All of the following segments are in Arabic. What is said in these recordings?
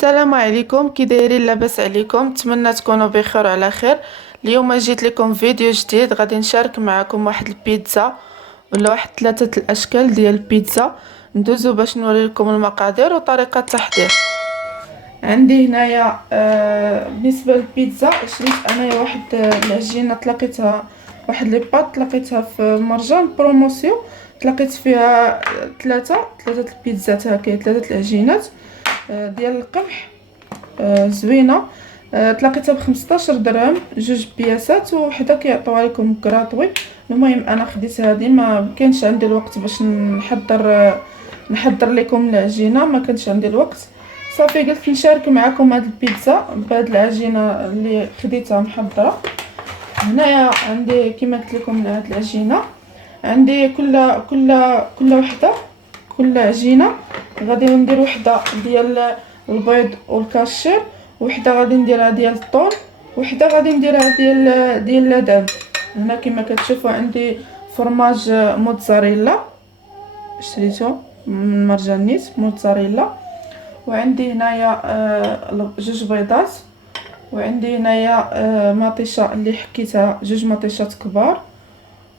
السلام عليكم، كي دايرين؟ لاباس عليكم؟ نتمنى تكونوا بخير وعلى خير. اليوم جيت لكم فيديو جديد، غادي نشارك معكم واحد البيتزا ولا واحد ثلاثه الاشكال ديال البيتزا. ندوزو باش نوري لكم المقادير وطريقه التحضير. عندي هنايا بالنسبه للبيتزا شريت انايا واحد العجينه، تلقيتها واحد لي باط تلقيتها في مرجان بروموسيون، تلقيت فيها ثلاثه البيتزات هكا، ثلاثه العجينات ديال القمح زوينه. تلاقيتها ب15 درهم، جوج بياسات وحده كيعطيوها لكم كراطوي. المهم انا خديت هذه، ما كانش عندي الوقت باش نحضر لكم العجينه، ما كانش عندي الوقت. صافي قلت نشارك معكم هذه البيتزا بهذه العجينه اللي خديتها محضره. هنايا عندي كما قلت لكم هذه العجينه، عندي كل وحده، كل عجينه غادي ندير وحده ديال البيض والكاشير، وحده غادي نديرها ديال الطون، وحده غادي نديرها ديال اللبن. هنا كما كتشوفوا عندي فرماج موتزاريلا شريته من مرجانيت موتزاريلا، وعندي هنايا جوج بيضات، وعندي هنايا مطيشه اللي حكيتها جوج مطيشات كبار،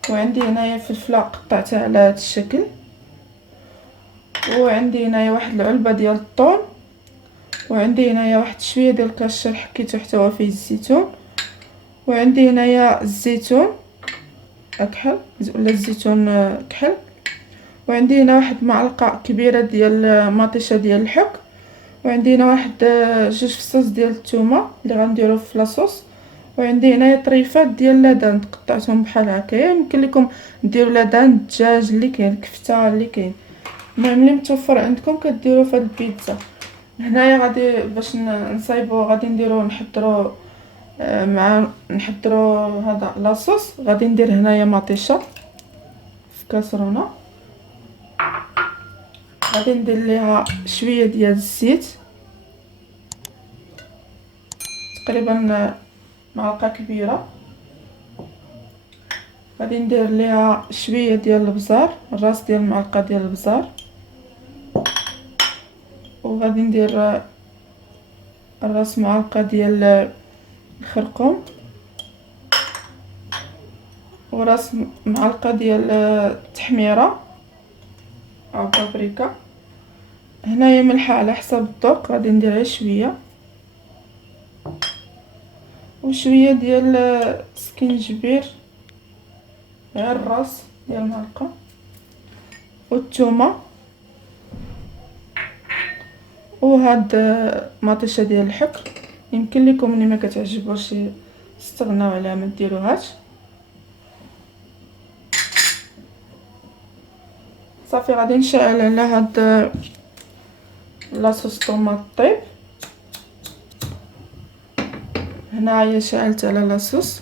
وعندي هنايا فلفله قطعتها على هذا الشكل، وعندي هنايا واحد العلبه ديال الطون، وعندي هنايا واحد شويه ديال الكاشير حكيته حتى هو فيه الزيتون، وعندي هنايا الزيتون اكحل ولا الزيتون كحل، وعندي هنا واحد معلقه كبيره ديال مطيشه ديال الحك، وعندي هنا واحد جوج فصوص ديال الثومه اللي غنديرو في لاصوص، وعندي هنايا طريفات ديال لدان قطعتهم بحال هكايا. يمكن لكم ديروا لدان الدجاج اللي كاين، كفته اللي كاين، المهم اللي متوفر عندكم كديروا في هاد البيتزا. هنايا غادي باش نصايبو غادي نديرو نحضروا هذا لاصوص. غادي ندير هنايا مطيشه في كاسرونه، غادي ندير ليها شويه ديال الزيت، تقريبا معلقه كبيره. غادي ندير ليها شويه ديال البزار، الراس ديال المعلقه ديال البزار، وغادي ندير الراس معلقه ديال الخرقوم، وراس معلقه ديال التحميره او بابريكا. هنايا ملحه على حسب الذوق، غادي نديرها شويه، وشويه ديال سكينجبير غير الراس ديال المعلقه، والثومه، وهاد مطيشه ديال الحك. يمكن لكم اللي ما كتعجبوش تستغناو عليها ما ديروهاش. صافي غادي نشعل على هاد لاصوص طوماط طيب. هنايا شعلت على لاصوص.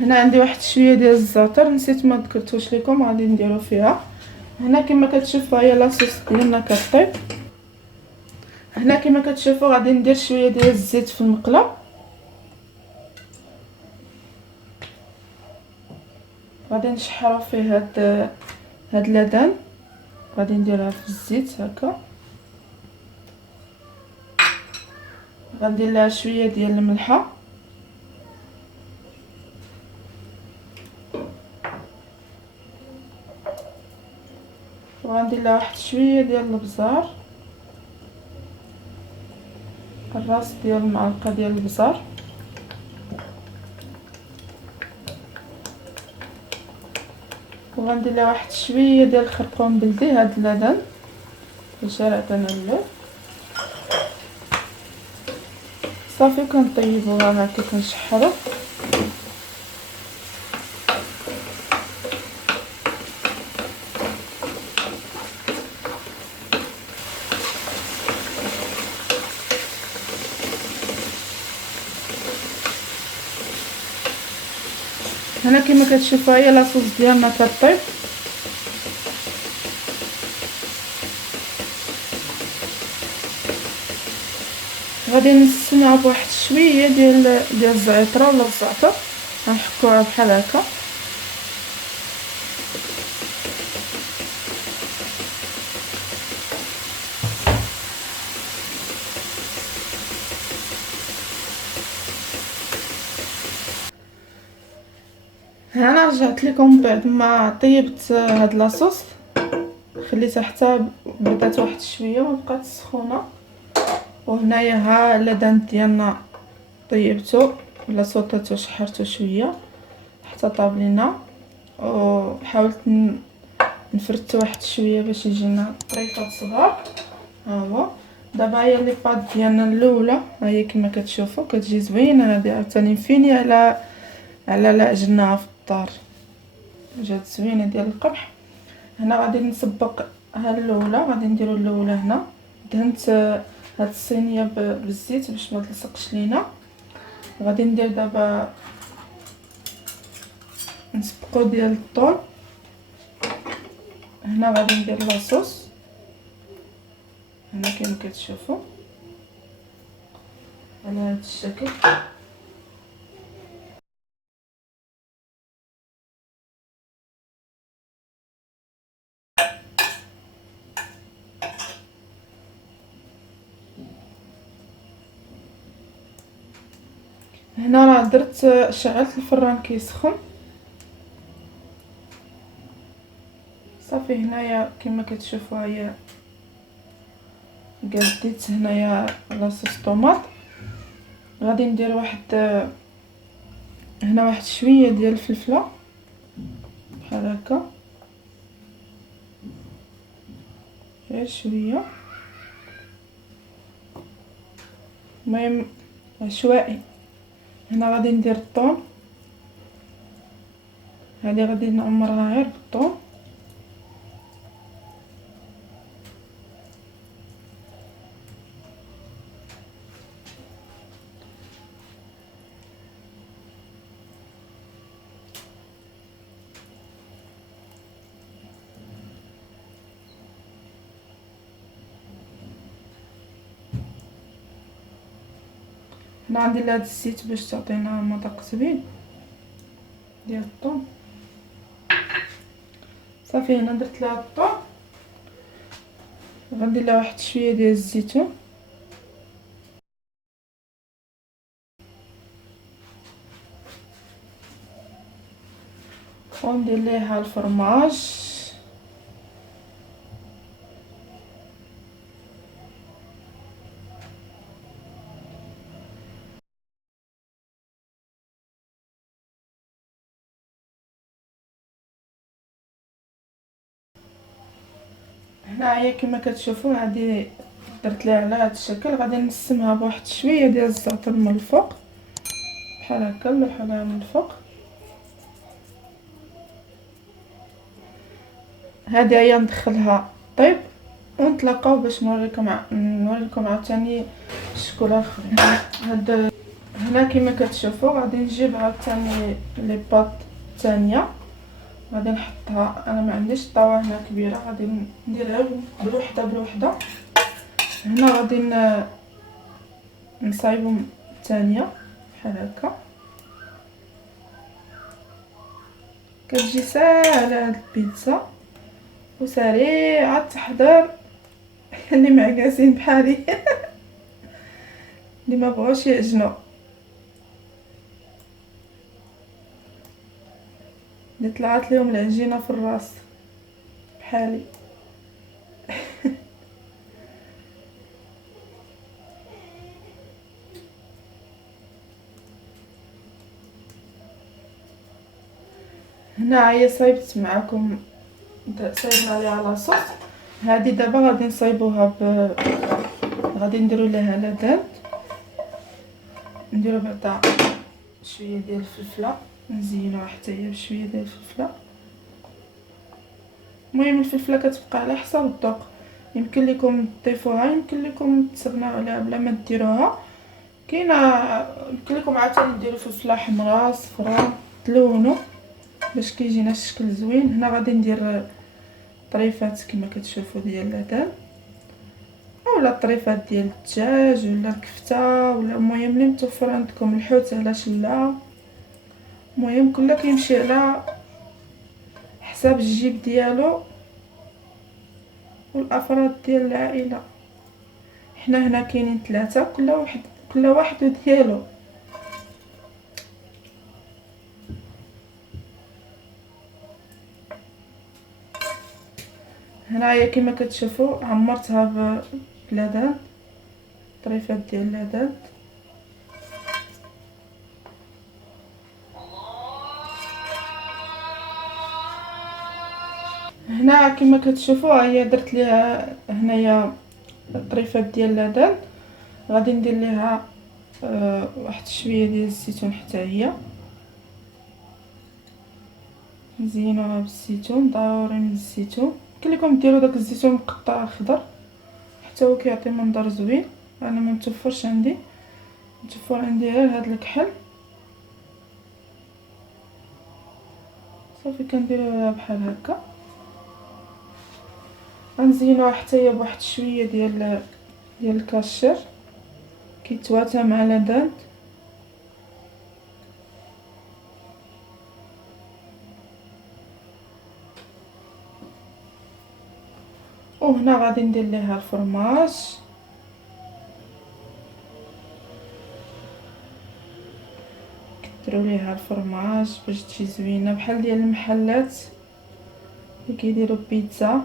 هنا عندي واحد شويه ديال الزعتر نسيت ما ذكرتوش لكم، غادي نديرو فيها. هنا كما كتشوفوا هي لاصوص ديالنا كطيب. هنا كما كتشوفوا غادي ندير شويه ديال الزيت في المقله، غادي نشحروا فيه هاد اللدان، غادي نديرها في الزيت هكا. غندير لها شويه ديال الملحه، وغندير لها واحد شويه ديال البزار، الراس ديال المعلقه ديال البزار، وغندير لها واحد شويه ديال الخرقوم بلدي، هاد اللبن اللي شرعت انا الليل. صافي كنطيبوها هكا كنشحرو. هنا كما كتشوفوا هي لاصوص ديالنا كطيب. غادي نستناو بواحد شويه ديال الزعتره ولا الزعتر، غنحكوها بحال هكا. انا رجعت لكم بعد ما طيبت هاد لاصوص، خليتها حتى بدات واحد شويه ما بقات سخونه. وهنايا ها اللدان ديالنا طيبته ولا صوتته شحرته شويه حتى طاب لينا، وحاولت نفرت واحد شويه باش يجينا طريفات صغار. ها هو دابا هي لي باد ديالنا الاولى، ها هي كما كتشوفوا كتجي زوينه. هذه عاوتاني مفيني على لا عجناها في الدار، جات زوينه ديال القمح. هنا غادي نسبق ها الاولى، غادي نديرو الاولى هنا. دهنت هاد الصينيه بالزيت باش ما تلصقش لينا. غادي ندير دابا نسبقو ديال الطول. هنا غادي ندير لاصوص هنا كما كتشوفوا على هذا الشكل. هنا راه درت شعلت الفران كيسخن صافي. هنايا كما كتشوفوا هي قاديت هنايا لاصوص طوماط. غادي ندير واحد هنا واحد شويه ديال الفلفله بحال هكا، غير شويه، المهم عشوائي. هنا غادي ندير الثوم، هذه غادي نعمرها غير بالثوم. هنا عندي هاد الزيت باش تعطينا مذاق زوين ديال الثوم. صافي هنا درت لها الثوم، غندير لها واحد شويه ديال الزيتون، وندير ليها الفرماج. هنا هي كما كتشوفوا هذه درت لها على هذا الشكل. غادي نقسمها بواحد شويه ديال الزعتر من الفوق بحال هكا، نلوحها لها من الفوق. هذه هي ندخلها طيب ونتلاقاو باش نوريكم عاوتاني الشكوله الاخرين. هاد هنا كما كتشوفوا غادي نجيب عاوتاني لي باط الثانيه، غادي نحطها. انا ما عنديش طاوه هنا كبيره، غادي نديرها بوحده بوحده. هنا غادي نصايبهم الثانيه بحال هكا. كتجي ساهله هاد البيتزا وسريعه التحضير. اللي معكاسين بحالي اللي ما بغاوش يعجنوا، اللي طلعت لهم العجينه في الراس بحالي. هنا هي صايبت معكم، صايبنا عليها لاصوص. هذه دابا غادي نصايبوها غادي نديرو لها لداد، نديرو بعدا شويه ديال الفلفله، نزينوها حتى هي بشويه ديال الفلفله. المهم الفلفله كتبقى على حسب الذوق، يمكن لكم تضيفوها، يمكن لكم تستغناو عليها بلا ما ديروها. كاينه يمكن لكم عاوتاني ديروا فلفله حمراء صفراء تلونوا باش كيجينا الشكل زوين. هنا غادي ندير طريفات كما كتشوفوا ديال اللدان، اولا الطريفات ديال الدجاج ولا الكفته، ولا المهم اللي متوفر عندكم، الحوت علاش لا. المهم كله كيمشي على حساب الجيب ديالو والافراد ديال العائله. حنا هنا كاينين 3، كل واحد وديالو. هنايا كما كتشوفوا عمرتها بلدان، طريفات ديال اللداد. هنا كما كتشوفوا هي درت ليها هنايا الطريفات ديال اللداد. غادي ندير ليها واحد شويه ديال الزيتون حتى هي، نزينوها بالزيتون، ضروري من الزيتون. يمكن لكم ديروا داك الزيتون مقطع خضر حتى هو كيعطي منظر زوين. انا ما متوفرش عندي، متوفر عندي غير هاد الكحل. صافي كنديروها بحال هكا، غنزينوها حتى هي بواحد شويه ديال الكاشير كيتواتى مع لداد. وهنا غادي ندير ليها الفرماج، كثروا ليها الفرماج باش تجي زوينه بحال ديال المحلات اللي كيديروا بيتزا.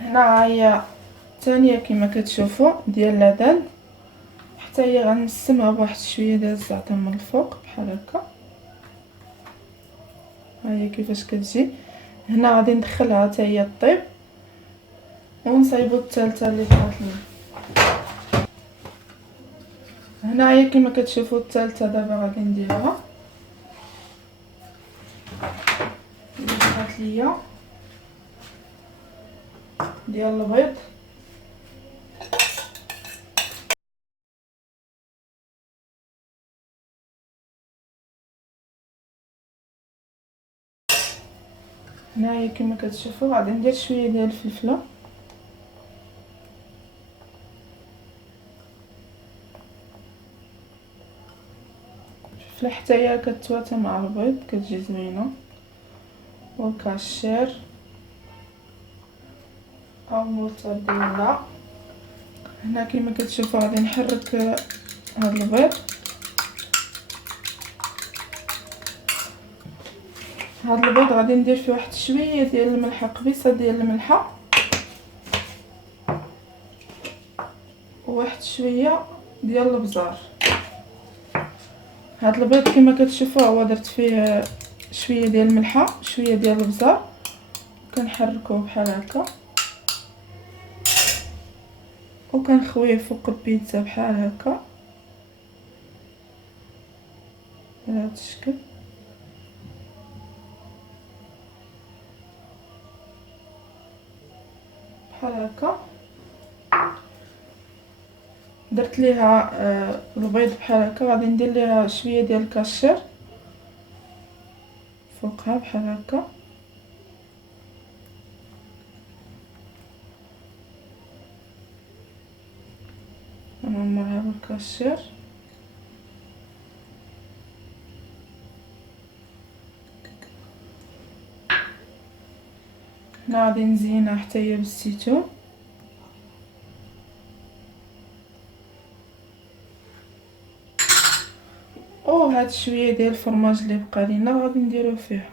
هنا هي ثانيه كما كتشوفوا ديال لداد، حتى هي غنسمها بواحد شويه ديال الزعتر من الفوق بحال هكا. ها هي كيفاش كتجي. هنا غادي ندخلها حتى هي طيب، ونصايبوا الثالثه اللي طلعت لنا. هنا هي كما كتشوفوا الثالثه دابا غادي نديرها اللي طلعت ليا ديال البيض. هنايا كما كتشوفوا غادي ندير شويه ديال الفلفله، الفلفله حتى هي كتواتى مع البيض كتجي زوينه، والكاشير او موتزاريلا. هنا كما كتشوفوا غادي نحرك هاد البيض. هاد البيض غادي ندير فيه واحد شويه ديال الملحه، قبيصه ديال الملحه، وواحد شويه ديال البزار. هاد البيض كما كتشوفوا هو درت فيه شويه ديال الملحه شويه ديال البزار، كنحركوه بحال هكا وكنخويه فوق البيتزا بحال هكا بهذا الشكل. بحال هكا درت ليها البيض بحال هكا. غادي ندير ليها شويه ديال الكاشير فوقها بحال هكا، نعمرها بالكاشير. هنا غادي نزينها حتى هي بالزيتون. وهاد شويه ديال الفرماج اللي بقى لينا غادي نديروه فيه.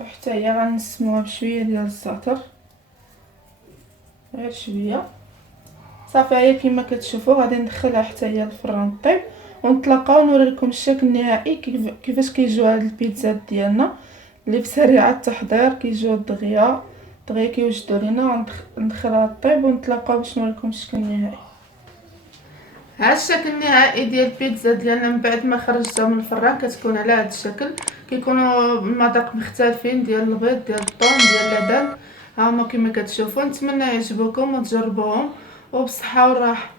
وحتى هي غنسموها بشويه ديال الزعتر، غير شويه. صافي هي كما كتشوفوا غادي ندخلها حتى هي الفران طيب، ونتلاقاو نوريكم الشكل النهائي كيفاش كيجيو هاد البيتزات ديالنا اللي بسريعه التحضير، كيجيو دغيا كيوجدوا لينا. ندخلها طيب ونتلاقاو باش نوريكم الشكل النهائي. ها الشكل النهائي ديال البيتزا ديالنا من بعد ما خرجتها من الفران كتكون على هذا الشكل. كيكونوا المذاق مختلفين ديال البيض ديال الثوم ديال اللبن. ها هما كما كتشوفوا. نتمنى يعجبوكم وتجربوهم، وبصحه والراحه.